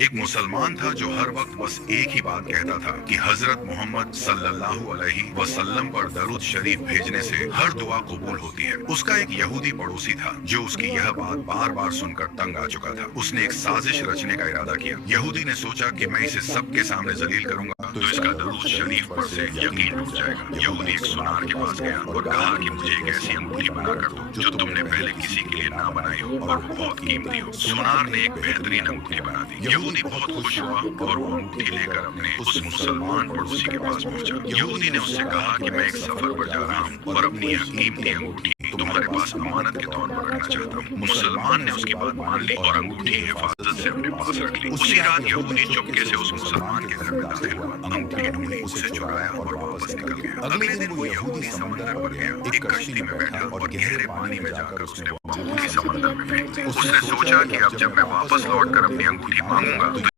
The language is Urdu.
ایک مسلمان تھا جو ہر وقت بس ایک ہی بات کہتا تھا کہ حضرت محمد صلی اللہ علیہ وسلم پر درود شریف بھیجنے سے ہر دعا قبول ہوتی ہے۔ اس کا ایک یہودی پڑوسی تھا جو اس کی یہ بات بار بار سن کر تنگ آ چکا تھا۔ اس نے ایک سازش رچنے کا ارادہ کیا۔ یہودی نے سوچا کہ میں اسے سب کے سامنے ذلیل کروں گا تو اس کا درود شریف پر سے یقین ٹوٹ جائے گا۔ یہودی ایک سونار کے پاس گیا اور کہا کہ مجھے ایک ایسی انگوٹھی بنا کر دو جو تم نے پہلے کسی کے لیے نہ بنائی ہو اور وہ بہت قیمتی ہو۔ سونار نے ایک بہترین انگوٹھی بنا دی۔ یہودی بہت خوش ہوا اور وہ انگوٹھی لے کر اپنے اس مسلمان پڑوسی کے پاس پہنچا۔ یہودی نے اس سے کہا کہ میں ایک سفر پر جا رہا ہوں اور اپنی یہ قیمتی انگوٹھی تمہارے پاس امانت کے طور پر رکھنا چاہتا ہوں۔ مسلمان نے اس کی بات مان لی اور انگوٹھی حفاظت سے اپنے پاس رکھ لی۔ اسی رات یہودی چپکے سے اس مسلمان کے گھر میں داخل ہوا، انگوٹھی ڈھونڈی، اسے چرایا اور واپس نکل گیا۔ اگلے دن وہ یہودی سمندر پر گیا، ایک کشتی میں بیٹھا اور گہرے پانی میں جا کر اس نے وہ انگوٹھی سمندر میں پھینک دی۔ اس نے سوچا کہ اب جب میں واپس لوٹ کر اپنی انگوٹھی مانگوں گا تو